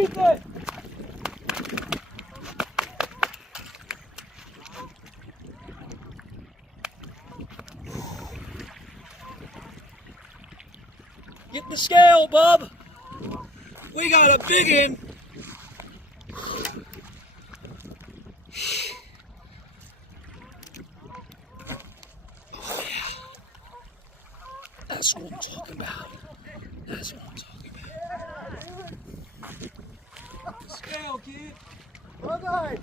Ethan! Get the scale, bub. We got a biggun. Oh yeah. That's what I'm talking about. That's what I'm talking about. Scale, kid. Well done.